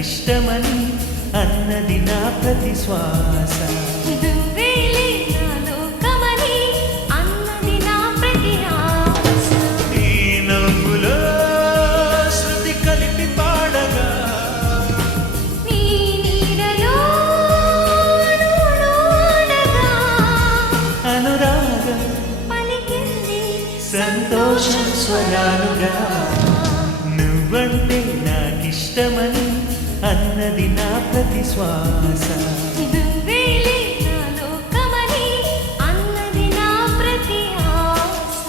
నాకిష్టమని అన్నది నా ప్రతి శ్వాస. నువ్వేలే నా లోకమని అన్నది నా ప్రతి ఆశ. నీ నవ్వులో శృతి కలిపి పాడగా నీ నీడలో నూనూడగా అనురాగం పలికింది సంతోషం స్వరాలుగా. నువ్వంటే నాకిష్టమని అన్నది నా ప్రతి శ్వాస. నువ్వేలే నా లోకమని అన్నది నా ప్రతి ఆశ.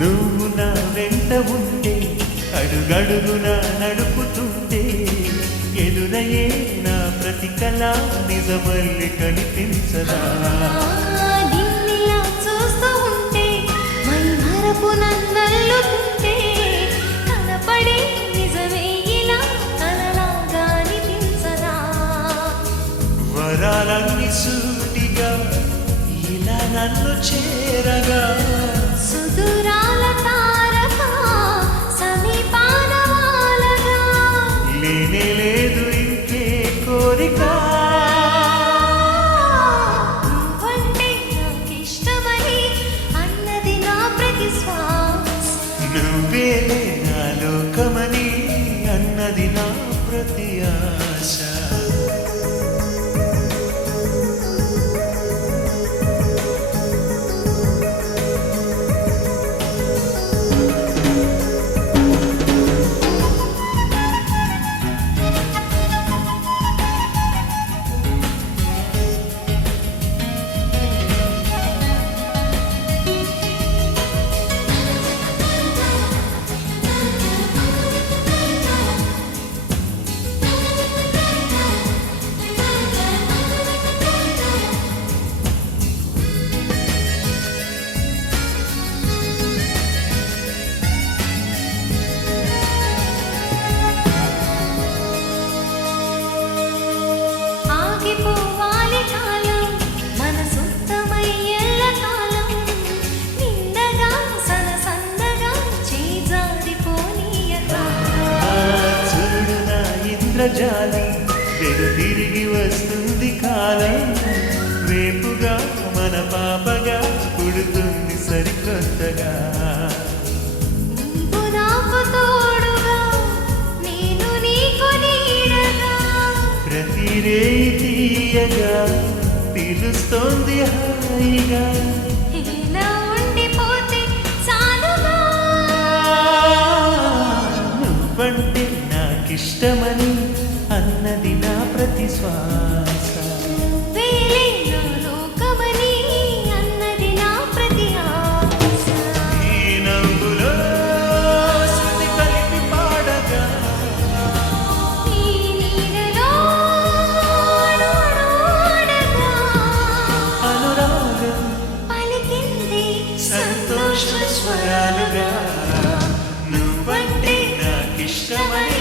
నువ్వు నా వెంట ఉంటే అడుగడుగునా నడుపుతుంటే ఎదురయ్యే నా ప్రతి కళ నిజమల్లి కనిపించదా. నిన్నిలా చూస్తూ ఉంటే మై మరపు నన్నల్లుతుంటే కనపడే నిజమే ఇలా కలలాగా అనిపించదా. వరాలన్నీ సూటిగా ఇలా నన్ను చేరగా సుదూరాల తారక సమీపాన వాలగా లేనే లేదు ఇంకే కోరిక. నువ్వంటే నాకిష్టమని అన్నది నా ప్రతి శ్వాస. నువ్వేలే నా లోకమని అన్నది నా ప్రతి ఆశ. ఆగిపోవాలి కాలం మన సొంతమై ఎల్లకాలం నిండగా సనసన్నగా చేజారిపోనీయగా. చూడు నా ఇంద్రజాలం వెను తిరిగి వస్తుంది కాలం. రేపుగా మన పాపగా పుడుతుంది సరికొత్తగా. నీవు నాకు తోడుగా నేను నీకు నీడగా ప్రతి రేయి తీయగా పిలుస్తోంది హాయిగా. ఇలా ఉండిపోతే చాలుగా. నువ్వంటే నాకిష్టమని అన్నది నా ప్రతి శ్వాస. నువ్వేలే నా లోకమని అన్నది నా ప్రతి ఆశ. ఈ నవ్వులో శృతి కలిపి పాడగా నీ నీడలో నూనూడగా అనురాగం పలికింది సంతోష స్వరాలుగా. నువ్వంటే నాకిష్టమని